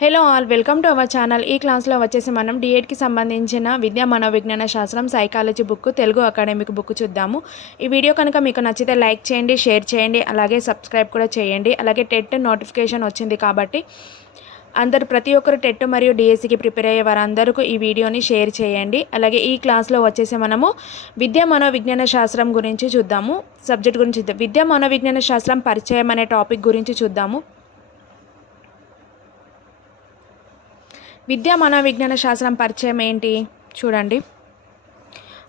Hello all, welcome to our channel. ఈ క్లాస్లో వచ్చేసి మనం డిఎడ్కి సంబంధించిన విద్యా మనోవిజ్ఞాన శాస్త్రం psychology book Telugu academic book చూద్దాము. ఈ వీడియో కనుక మీకు నచ్చితే లైక్ చేయండి, షేర్ చేయండి, అలాగే సబ్స్క్రైబ్ కూడా చేయండి. అలాగే టెట్ నోటిఫికేషన్ వచ్చింది కాబట్టి ప్రతి ఒక్కరు టెట్ మరియు డిఎస్సికి ప్రిపేర్ అయ్యే వారందరికీ ఈ వీడియోని షేర్ చేయండి. అలాగే ఈ క్లాస్లో వచ్చేసి మనము విద్యా మనోవిజ్ఞాన శాస్త్రం గురించి చూద్దాము. సబ్జెక్ట్ గురించి చూద్దాం. విద్యా మనోవిజ్ఞాన శాస్త్రం పరిచయం అనే టాపిక్ గురించి చూద్దాము. విద్యా మనోవిజ్ఞాన శాస్త్రం పరిచయం ఏంటి చూడండి.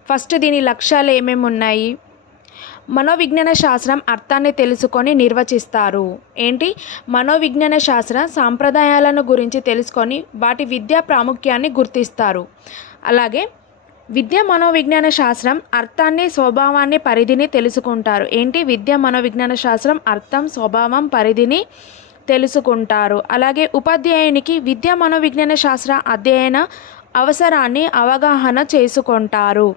ఫస్ట్ దీని లక్ష్యాలు ఏమేమి ఉన్నాయి. మనోవిజ్ఞాన శాస్త్రం అర్థాన్ని తెలుసుకొని నిర్వచిస్తారు. ఏంటి? మనోవిజ్ఞాన శాస్త్ర సాంప్రదాయాలను గురించి తెలుసుకొని వాటి విద్యా ప్రాముఖ్యాన్ని గుర్తిస్తారు. అలాగే విద్యా మనోవిజ్ఞాన శాస్త్రం అర్థాన్ని, స్వభావాన్ని, పరిధిని తెలుసుకుంటారు. ఏంటి? విద్యా మనోవిజ్ఞాన శాస్త్రం అర్థం, స్వభావం, పరిధిని తెలుసుకుంటారు. అలాగే ఉపాధ్యాయునికి విద్యా మనోవిజ్ఞాన శాస్త్ర అధ్యయన అవసరాన్ని అవగాహన చేసుకుంటారు.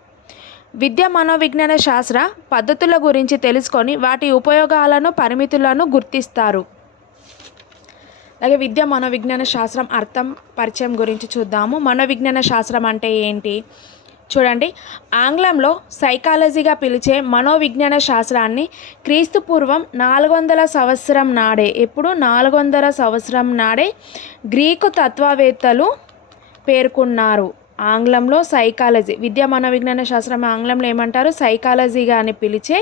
విద్యా మనోవిజ్ఞాన శాస్త్ర పద్ధతుల గురించి తెలుసుకొని వాటి ఉపయోగాలను, పరిమితులను గుర్తిస్తారు. అలాగే విద్యా మనోవిజ్ఞాన శాస్త్రం అర్థం, పరిచయం గురించి చూద్దాము. మనోవిజ్ఞాన శాస్త్రం అంటే ఏంటి చూడండి. ఆంగ్లంలో సైకాలజీగా పిలిచే మనోవిజ్ఞాన శాస్త్రాన్ని క్రీస్తు పూర్వం 400 సంవత్సరం నాడే 400 సంవత్సరం నాడే గ్రీకు తత్వవేత్తలు పేర్కొన్నారు. ఆంగ్లంలో సైకాలజీ, విద్యా మనోవిజ్ఞాన శాస్త్రం ఆంగ్లంలో ఏమంటారు? సైకాలజీగా అని పిలిచే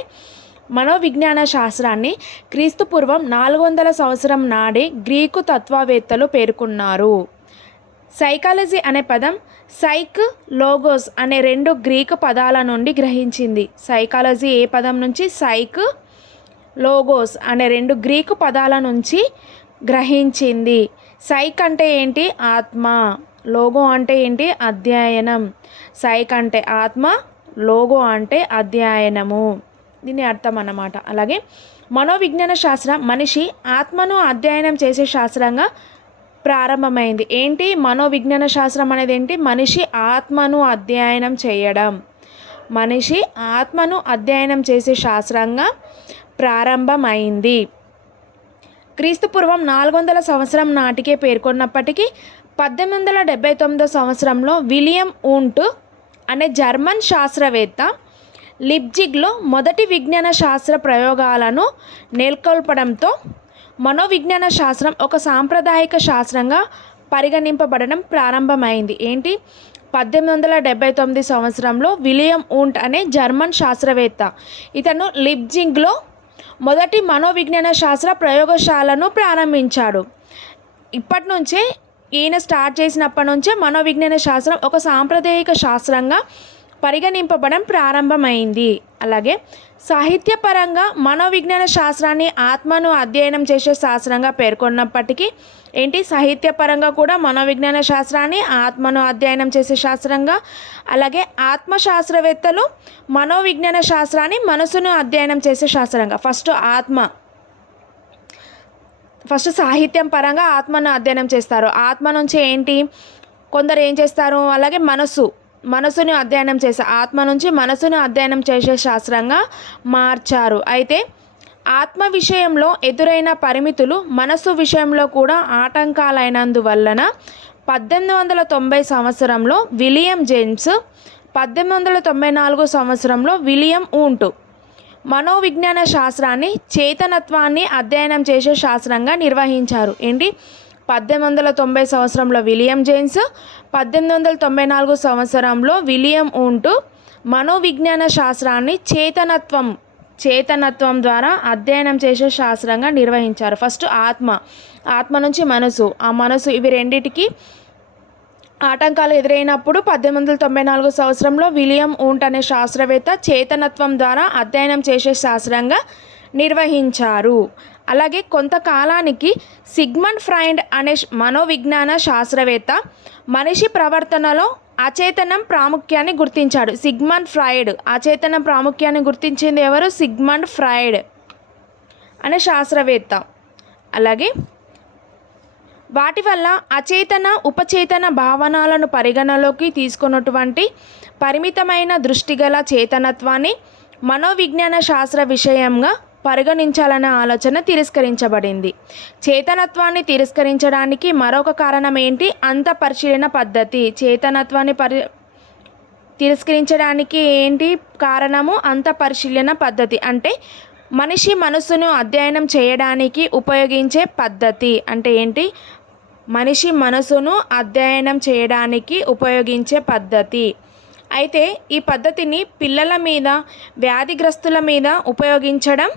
మనోవిజ్ఞాన శాస్త్రాన్ని క్రీస్తు పూర్వం 400 సంవత్సరం నాడే గ్రీకు తత్వవేత్తలు పేర్కొన్నారు. సైకాలజీ అనే పదం సైక్, లోగోస్ అనే 2 గ్రీకు పదాల నుండి గ్రహించింది. సైకాలజీ ఏ పదం నుంచి? సైక్, లోగోస్ అనే 2 గ్రీకు పదాల నుంచి గ్రహించింది. సైక్ అంటే ఏంటి? ఆత్మ. లోగో అంటే ఏంటి? అధ్యయనం. సైక్ అంటే ఆత్మ, లోగో అంటే అధ్యయనము. దీని అర్థం అన్నమాట. అలాగే మనోవిజ్ఞాన శాస్త్రం మనిషి ఆత్మను అధ్యయనం చేసే శాస్త్రంగా ప్రారంభమైంది. ఏంటి? మనోవిజ్ఞాన శాస్త్రం అనేది ఏంటి? మనిషి ఆత్మను అధ్యయనం చేయడం. మనిషి ఆత్మను అధ్యయనం చేసే శాస్త్రంగా ప్రారంభమైంది. క్రీస్తు పూర్వం 400 సంవత్సరం నాటికే పేర్కొన్నప్పటికీ 1879 సంవత్సరంలో విలియం ఊంట్ అనే జర్మన్ శాస్త్రవేత్త లిప్జిగ్లో మొదటి విజ్ఞాన శాస్త్ర ప్రయోగాలను నెలకొల్పడంతో మనోవిజ్ఞాన శాస్త్రం ఒక సాంప్రదాయిక శాస్త్రంగా పరిగణింపబడడం ప్రారంభమైంది. ఏంటి? 1879 సంవత్సరంలో విలియం ఊంట్ అనే జర్మన్ శాస్త్రవేత్త ఇతను లిప్జిగ్లో మొదటి మనోవిజ్ఞాన శాస్త్ర ప్రయోగశాలను ప్రారంభించాడు. ఇప్పటి నుంచే ఈయన స్టార్ట్ చేసినప్పటి నుంచే మనోవిజ్ఞాన శాస్త్రం ఒక సాంప్రదాయిక శాస్త్రంగా పరిగణింపబడడం ప్రారంభమైంది. అలాగే సాహిత్యపరంగా మనోవిజ్ఞాన శాస్త్రాన్ని ఆత్మను అధ్యయనం చేసే శాస్త్రంగా పేర్కొన్నప్పటికీ ఏంటి? సాహిత్యపరంగా కూడా మనోవిజ్ఞాన శాస్త్రాన్ని ఆత్మను అధ్యయనం చేసే శాస్త్రంగా, అలాగే ఆత్మశాస్త్రవేత్తలు మనోవిజ్ఞాన శాస్త్రాన్ని మనసును అధ్యయనం చేసే శాస్త్రంగా. ఫస్ట్ సాహిత్యం పరంగా ఆత్మను అధ్యయనం చేస్తారు. ఆత్మ నుంచి ఏంటి? కొందరు ఏం చేస్తారు? అలాగే మనసుని అధ్యయనం చేసే, ఆత్మ నుంచి మనసును అధ్యయనం చేసే శాస్త్రంగా మార్చారు. అయితే ఆత్మ విషయంలో ఎదురైన పరిమితులు మనస్సు విషయంలో కూడా ఆటంకాలైనందువలన 1890 సంవత్సరంలో విలియం జేమ్స్, 1894 సంవత్సరంలో విలియం ఊంట్ మనోవిజ్ఞాన శాస్త్రాన్ని చేతనత్వాన్ని అధ్యయనం చేసే శాస్త్రంగా నిర్వహించారు. ఏంటి? 1890 సంవత్సరంలో విలియం జేమ్స్, 1894 సంవత్సరంలో విలియం ఊంట్ మనోవిజ్ఞాన శాస్త్రాన్ని చేతనత్వం ద్వారా అధ్యయనం చేసే శాస్త్రంగా నిర్వహించారు. ఫస్ట్ ఆత్మ నుంచి మనసు ఇవి రెండిటికి ఆటంకాలు ఎదురైనప్పుడు 1894 సంవత్సరంలో విలియం ఊంట్ అనే శాస్త్రవేత్త చేతనత్వం ద్వారా అధ్యయనం చేసే శాస్త్రంగా నిర్వహించారు. అలాగే కొంతకాలానికి సిగ్మండ్ ఫ్రాయిడ్ అనే మనోవిజ్ఞాన శాస్త్రవేత్త మనిషి ప్రవర్తనలో అచేతనం ప్రాముఖ్యాన్ని గుర్తించాడు. సిగ్మండ్ ఫ్రాయిడ్ అచేతనం ప్రాముఖ్యాన్ని గుర్తించింది ఎవరు? సిగ్మండ్ ఫ్రాయిడ్ అనే శాస్త్రవేత్త. అలాగే వాటి వల్ల అచేతన, ఉపచేతన భావనలను పరిగణలోకి తీసుకున్నటువంటి పరిమితమైన దృష్టిగల చేతనత్వాన్ని మనోవిజ్ఞాన శాస్త్ర విషయంగా పరిగణించాలనే ఆలోచన తిరస్కరించబడింది. చేతనత్వాన్ని తిరస్కరించడానికి మరొక కారణం ఏంటి? అంత పరిశీలన పద్ధతి. చేతనత్వాన్ని తిరస్కరించడానికి ఏంటి కారణము? అంత పరిశీలన పద్ధతి అంటే మనిషి మనసును అధ్యయనం చేయడానికి ఉపయోగించే పద్ధతి. అంటే ఏంటి? మనిషి మనసును అధ్యయనం చేయడానికి ఉపయోగించే పద్ధతి. అయితే ఈ పద్ధతిని పిల్లల మీద, వ్యాధిగ్రస్తుల మీద ఉపయోగించడం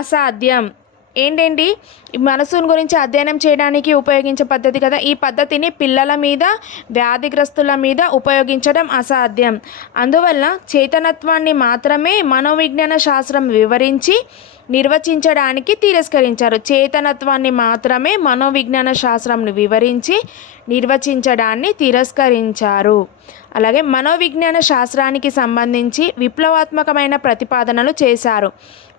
అసాధ్యం. ఏంటండి? మనసును గురించి అధ్యయనం చేయడానికి ఉపయోగించే పద్ధతి కదా. ఈ పద్ధతిని పిల్లల మీద, వ్యాధిగ్రస్తుల మీద ఉపయోగించడం అసాధ్యం. అందువల్ల చేతనత్వాన్ని మాత్రమే మనోవిజ్ఞాన శాస్త్రం వివరించి నిర్వచించడానికి తిరస్కరించారు. చేతనత్వాన్ని మాత్రమే మనోవిజ్ఞాన శాస్త్రం వివరించి నిర్వచించడాన్ని తిరస్కరించారు. అలాగే మనోవిజ్ఞాన శాస్త్రానికి సంబంధించి విప్లవాత్మకమైన ప్రతిపాదనలు చేశారు.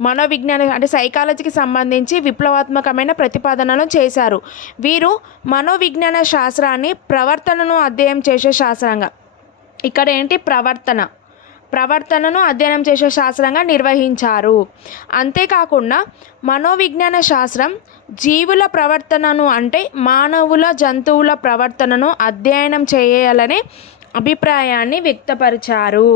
మనోవిజ్ఞాన అంటే సైకాలజీకి సంబంధించి విప్లవాత్మకమైన ప్రతిపాదనలు చేశారు. వీరు మనోవిజ్ఞాన శాస్త్రాన్ని ప్రవర్తనను అధ్యయనం చేసే శాస్త్రంగా, ఇక్కడ ఏంటి? ప్రవర్తనను అధ్యయనం చేసే శాస్త్రంగా నిర్వహించారు. అంతేకాకుండా మనోవిజ్ఞాన శాస్త్రం జీవుల ప్రవర్తనను అంటే మానవుల, జంతువుల ప్రవర్తనను అధ్యయనం చేయాలనే అభిప్రాయాన్ని వ్యక్తపరిచారు.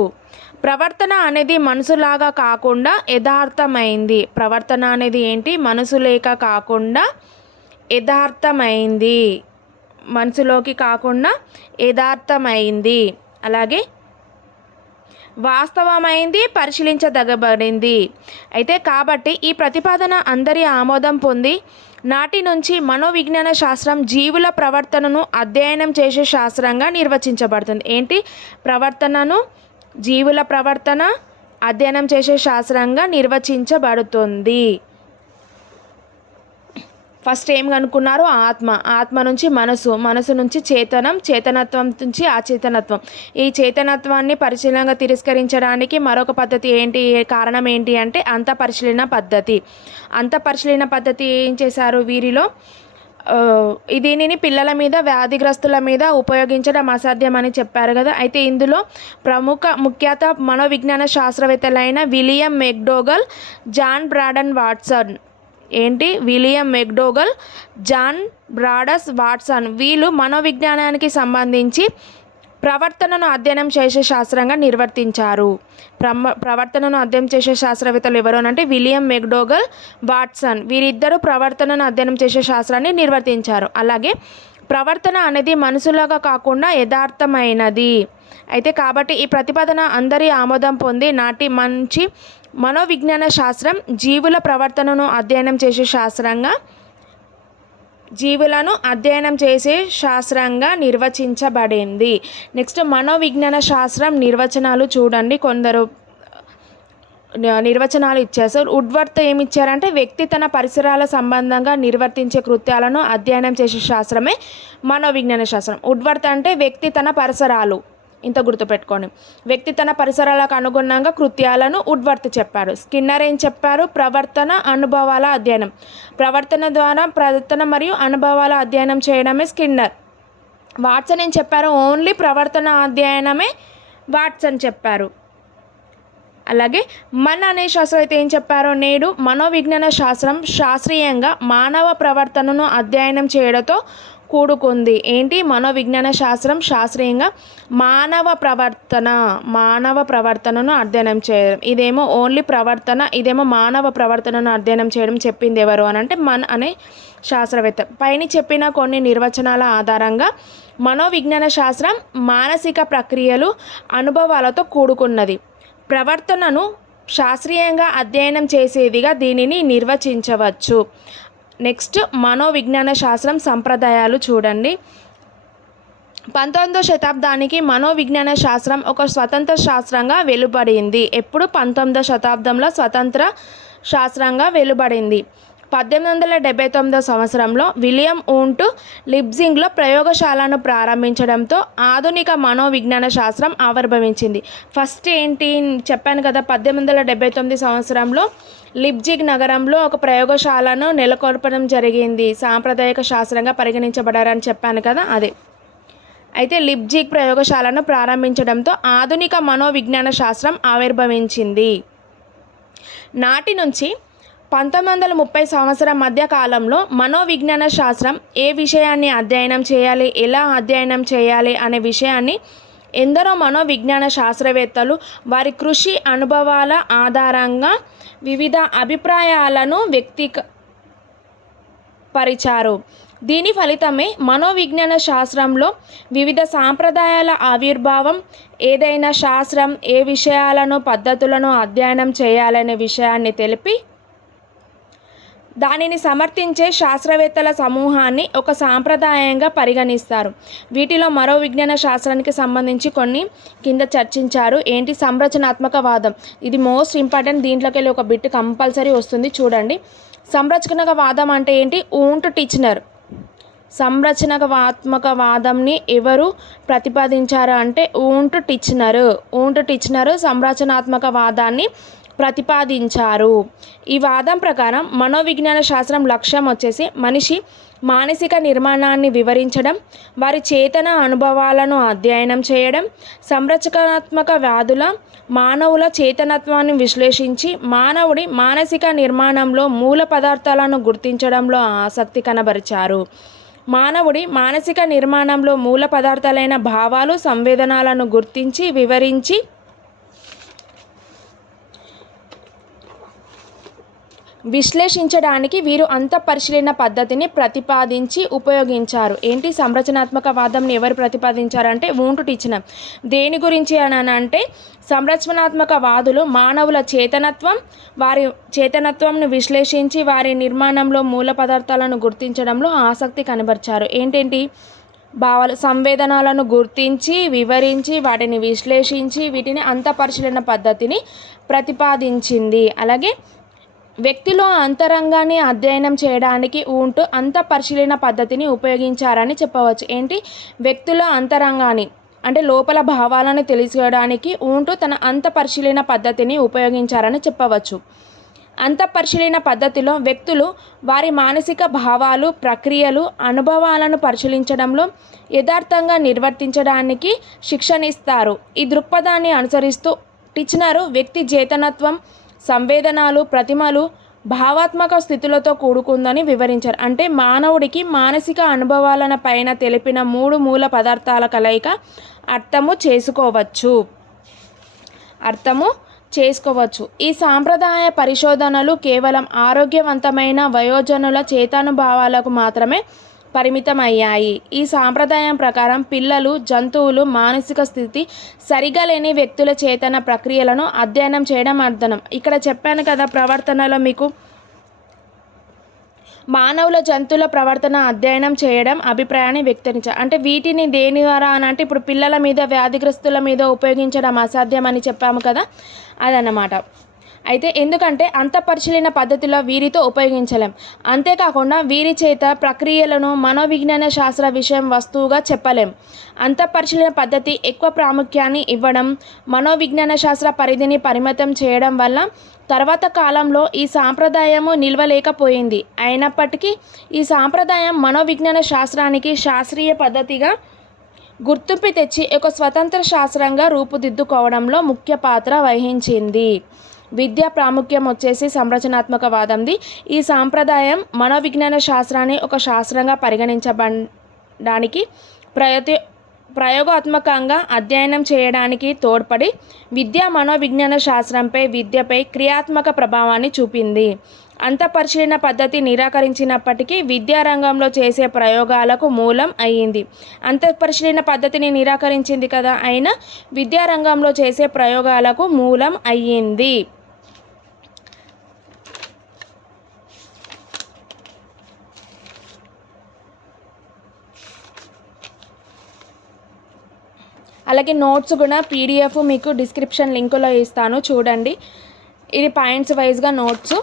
ప్రవర్తన అనేది మనసులాగా కాకుండా యథార్థమైంది. ప్రవర్తన అనేది ఏంటి? మనసులేక కాకుండా యథార్థమైంది. మనసులోకి కాకుండా యథార్థమైంది. అలాగే వాస్తవమైంది, పరిశీలించదగబడింది. అయితే కాబట్టి ఈ ప్రతిపాదన అందరి ఆమోదం పొంది నాటి నుంచి మనోవిజ్ఞాన శాస్త్రం జీవుల ప్రవర్తనను అధ్యయనం చేసే శాస్త్రంగా నిర్వచించబడుతుంది. ఏంటి? ప్రవర్తనను, జీవుల ప్రవర్తన అధ్యయనం చేసే శాస్త్రంగా నిర్వచించబడుతుంది. ఫస్ట్ ఏం కనుక్కున్నారు? ఆత్మ నుంచి మనసు నుంచి చేతనత్వం నుంచి అచేతనత్వం. ఈ చేతనత్వాన్ని పరిశీలనగా తిరస్కరించడానికి మరొక పద్ధతి ఏంటి? కారణం ఏంటి అంటే అంత పరిశీలన పద్ధతి. అంత పరిశీలన పద్ధతి ఏం చేశారు వీరిలో? దీనిని పిల్లల మీద, వ్యాధిగ్రస్తుల మీద ఉపయోగించడం అసాధ్యమని చెప్పారు కదా. అయితే ఇందులో ముఖ్యత మనోవిజ్ఞాన శాస్త్రవేత్తలైన William McDougall, John Broadus Watson. ఏంటి? William McDougall, John Broadus Watson. వీళ్ళు మనోవిజ్ఞానానికి సంబంధించి ప్రవర్తనను అధ్యయనం చేసే శాస్త్రంగా నిర్వర్తించారు. ప్రవర్తనను అధ్యయనం చేసే శాస్త్రవేత్తలు ఎవరు అంటే విలియం మెక్డోగల్, వాట్సన్. వీరిద్దరూ ప్రవర్తనను అధ్యయనం చేసే శాస్త్రాన్ని నిర్వర్తించారు. అలాగే ప్రవర్తన అనేది మనసులాగా కాకుండా యథార్థమైనది. అయితే కాబట్టి ఈ ప్రతిపాదన అందరి ఆమోదం పొంది నాటి మంచి మనోవిజ్ఞాన శాస్త్రం జీవుల ప్రవర్తనను అధ్యయనం చేసే శాస్త్రంగా నిర్వచించబడింది. నెక్స్ట్ మనోవిజ్ఞాన శాస్త్రం నిర్వచనాలు చూడండి. కొందరు నిర్వచనాలు ఇచ్చేసారు. వుడ్వర్త్ ఏమి ఇచ్చారంటే వ్యక్తి తన పరిసరాల సంబంధంగా నిర్వర్తించే కృత్యాలను అధ్యయనం చేసే శాస్త్రమే మనోవిజ్ఞాన శాస్త్రం. వుడ్వర్త్ అంటే వ్యక్తి తన పరిసరాలు, ఇంత గుర్తుపెట్టుకోండి. వ్యక్తి తన పరిసరాలకు అనుగుణంగా కృత్యాలను వుడ్వర్త్ చెప్పాడు. స్కిన్నర్ ఏం చెప్పారు? ప్రవర్తన, అనుభవాల అధ్యయనం. ప్రవర్తన ద్వారా ప్రవర్తన మరియు అనుభవాల అధ్యయనం చేయడమే స్కిన్నర్. వాట్సన్ ఏం చెప్పారు? ఓన్లీ ప్రవర్తన అధ్యయనమే వాట్సన్ చెప్పారు. అలాగే అనే శాస్త్రవేత్త ఏం చెప్పారో, నేడు మనోవిజ్ఞాన శాస్త్రం శాస్త్రీయంగా మానవ ప్రవర్తనను అధ్యయనం చేయడంతో కూడుకుంది. ఏంటి? మనోవిజ్ఞాన శాస్త్రం శాస్త్రీయంగా మానవ ప్రవర్తనను అధ్యయనం చేయడం. ఇదేమో ఓన్లీ ప్రవర్తన, ఇదేమో మానవ ప్రవర్తనను అధ్యయనం చేయడం. చెప్పింది ఎవరు అని అంటే అనే శాస్త్రవేత్త. పైన చెప్పిన కొన్ని నిర్వచనాల ఆధారంగా మనోవిజ్ఞాన శాస్త్రం మానసిక ప్రక్రియలు, అనుభవాలతో కూడుకున్నది. ప్రవర్తనను శాస్త్రీయంగా అధ్యయనం చేసేదిగా దీనిని నిర్వచించవచ్చు. నెక్స్ట్ మనోవిజ్ఞాన శాస్త్రం సంప్రదాయాలు చూడండి. 19వ శతాబ్దానికి మనోవిజ్ఞాన శాస్త్రం ఒక స్వతంత్ర శాస్త్రంగా వెలువడింది. ఎప్పుడు? 19వ శతాబ్దంలో స్వతంత్ర శాస్త్రంగా వెలువడింది. 1879 సంవత్సరంలో విలియం ఊంట్ లిప్జింగ్లో ప్రయోగశాలను ప్రారంభించడంతో ఆధునిక మనోవిజ్ఞాన శాస్త్రం ఆవిర్భవించింది. ఫస్ట్ ఏంటి చెప్పాను కదా, 1879 సంవత్సరంలో లిప్జిగ్ నగరంలో ఒక ప్రయోగశాలను నెలకొల్పడం జరిగింది. సాంప్రదాయక శాస్త్రంగా పరిగణించబడారని చెప్పాను కదా, అదే. అయితే లిప్జిగ్ ప్రయోగశాలను ప్రారంభించడంతో ఆధునిక మనోవిజ్ఞాన శాస్త్రం ఆవిర్భవించింది. నాటి నుంచి 1930 సంవత్సరం మధ్య కాలంలో మనోవిజ్ఞాన శాస్త్రం ఏ విషయాన్ని అధ్యయనం చేయాలి, ఎలా అధ్యయనం చేయాలి అనే విషయాన్ని ఎందరో మనోవిజ్ఞాన శాస్త్రవేత్తలు వారి కృషి అనుభవాల ఆధారంగా వివిధ అభిప్రాయాలను వ్యక్తపరిచారు. దీని ఫలితమే మనోవిజ్ఞాన శాస్త్రంలో వివిధ సాంప్రదాయాల ఆవిర్భావం. ఏదైనా శాస్త్రం ఏ విషయాలను పద్ధతులను అధ్యయనం చేయాలనే విషయాన్ని తెలిపి దానిని సమర్థించే శాస్త్రవేత్తల సమూహాన్ని ఒక సాంప్రదాయంగా పరిగణిస్తారు. వీటిలో మరో విజ్ఞాన శాస్త్రానికి సంబంధించి కొన్ని కింద చర్చించారు. ఏంటి? సంరచనాత్మకవాదం. ఇది మోస్ట్ ఇంపార్టెంట్. దీంట్లోకి వెళ్ళి ఒక బిట్ కంపల్సరీ వస్తుంది, చూడండి. సంరచనాత్మకవాదం అంటే ఏంటి? ఊంట్ టిచ్నర్. సంరచనాత్మకవాదంని ఎవరు ప్రతిపాదించారు అంటే ఊంట్ టిచ్నర్ సంరచనాత్మకవాదాన్ని ప్రతిపాదించారు. ఈ వాదం ప్రకారం మనోవిజ్ఞాన శాస్త్రం లక్ష్యం వచ్చేసి మనిషి మానసిక నిర్మాణాన్ని వివరించడం, వారి చేతన అనుభవాలను అధ్యయనం చేయడం, సంరచనాత్మక వ్యాధుల మానవుల చేతనత్వాన్ని విశ్లేషించి మానవుడి మానసిక నిర్మాణంలో మూల పదార్థాలను గుర్తించడంలో ఆసక్తి కనబరిచారు. మానవుడి మానసిక నిర్మాణంలో మూల పదార్థాలైన భావాలు, సంవేదనలను గుర్తించి వివరించి విశ్లేషించడానికి వీరు అంతఃపరిశీలన పద్ధతిని ప్రతిపాదించి ఉపయోగించారు. ఏంటి? సంరచనాత్మకవాదంని ఎవరు ప్రతిపాదించారంటే ఊంట్ టిచ్నర్. దేని గురించి అని అంటే సంరచనాత్మకవాదులు మానవుల చేతనత్వం, వారి చేతనత్వంను విశ్లేషించి వారి నిర్మాణంలో మూల పదార్థాలను గుర్తించడంలో ఆసక్తి కనబరిచారు. ఏంటేంటి? భావాలు, సంవేదనలను గుర్తించి వివరించి వాటిని విశ్లేషించి వీటిని అంతఃపరిశీలన పద్ధతిని ప్రతిపాదించింది. అలాగే వ్యక్తిలో అంతరంగాన్ని అధ్యయనం చేయడానికి ఊంట్ అంతఃపరిశీలన పద్ధతిని ఉపయోగించారని చెప్పవచ్చు. ఏంటి? వ్యక్తిలో అంతరంగాన్ని అంటే లోపల భావాలను తెలుసుకోవడానికి ఊంట్ తన అంతఃపరిశీలన పద్ధతిని ఉపయోగించారని చెప్పవచ్చు. అంతఃపరిశీలన పద్ధతిలో వ్యక్తులు వారి మానసిక భావాలు, ప్రక్రియలు, అనుభవాలను పరిశీలించడంలో యథార్థంగా నిర్వర్తించడానికి శిక్షణిస్తారు. ఈ దృక్పథాన్ని అనుసరిస్తూ టిచ్నర్ వ్యక్తి చేతనత్వం, సంవేదనలు, ప్రతిమలు భావాత్మక స్థితులతో కూడుకుందని వివరించారు. అంటే మానవుడికి మానసిక అనుభవాలను పైన తెలిపిన 3 మూల పదార్థాల కలయిక అర్థము చేసుకోవచ్చు. ఈ సాంప్రదాయ పరిశోధనలు కేవలం ఆరోగ్యవంతమైన వయోజనుల చేతనుభవాలకు మాత్రమే పరిమితమయ్యాయి. ఈ సాంప్రదాయం ప్రకారం పిల్లలు, జంతువులు మానసిక స్థితి సరిగా లేని వ్యక్తుల చేతన ప్రక్రియలను అధ్యయనం చేయడం అర్థం. ఇక్కడ చెప్పాను కదా, ప్రవర్తనలో మీకు మానవుల, జంతువుల ప్రవర్తన అధ్యయనం చేయడం, అభిప్రాయాన్ని వ్యక్తరించారు. అంటే వీటిని దేని ద్వారా అని అంటే ఇప్పుడు పిల్లల మీద, వ్యాధిగ్రస్తుల మీద ఉపయోగించడం అసాధ్యం అని చెప్పాము కదా, అదన్నమాట. అయితే ఎందుకంటే అంతఃపరిశీలన పద్ధతిలో వీరితో ఉపయోగించలేం. అంతేకాకుండా వీరి చేత ప్రక్రియలను మనోవిజ్ఞాన శాస్త్ర విషయం వస్తువుగా చెప్పలేం. అంతఃపరిశీలన పద్ధతి ఎక్కువ ప్రాముఖ్యాన్ని ఇవ్వడం, మనోవిజ్ఞాన శాస్త్ర పరిధిని పరిమితం చేయడం వల్ల తర్వాత కాలంలో ఈ సాంప్రదాయము నిలవలేకపోయింది. అయినప్పటికీ ఈ సాంప్రదాయం మనోవిజ్ఞాన శాస్త్రానికి శాస్త్రీయ పద్ధతిగా గుర్తింపు తెచ్చి ఒక స్వతంత్ర శాస్త్రంగా రూపుదిద్దుకోవడంలో ముఖ్య పాత్ర వహించింది. విద్యా ప్రాముఖ్యం వచ్చేసి సంరచనాత్మకవాదంది. ఈ సాంప్రదాయం మనోవిజ్ఞాన శాస్త్రాన్ని ఒక శాస్త్రంగా పరిగణించబడడానికి ప్రయోగాత్మకంగా అధ్యయనం చేయడానికి తోడ్పడి మనోవిజ్ఞాన శాస్త్రంపై, విద్యపై క్రియాత్మక ప్రభావాన్ని చూపింది. అంతఃపరిశీలన పద్ధతి నిరాకరించినప్పటికీ విద్యారంగంలో చేసే ప్రయోగాలకు మూలం అయ్యింది. అంతఃపరిశీలన పద్ధతిని నిరాకరించింది కదా, అయినా విద్యారంగంలో చేసే ప్రయోగాలకు మూలం అయ్యింది. అలాగే నోట్స్ కూడా పీడిఎఫ్ మీకు డిస్క్రిప్షన్ లింకులో ఇస్తాను, చూడండి. ఇది పాయింట్స్ వైజ్గా నోట్స్.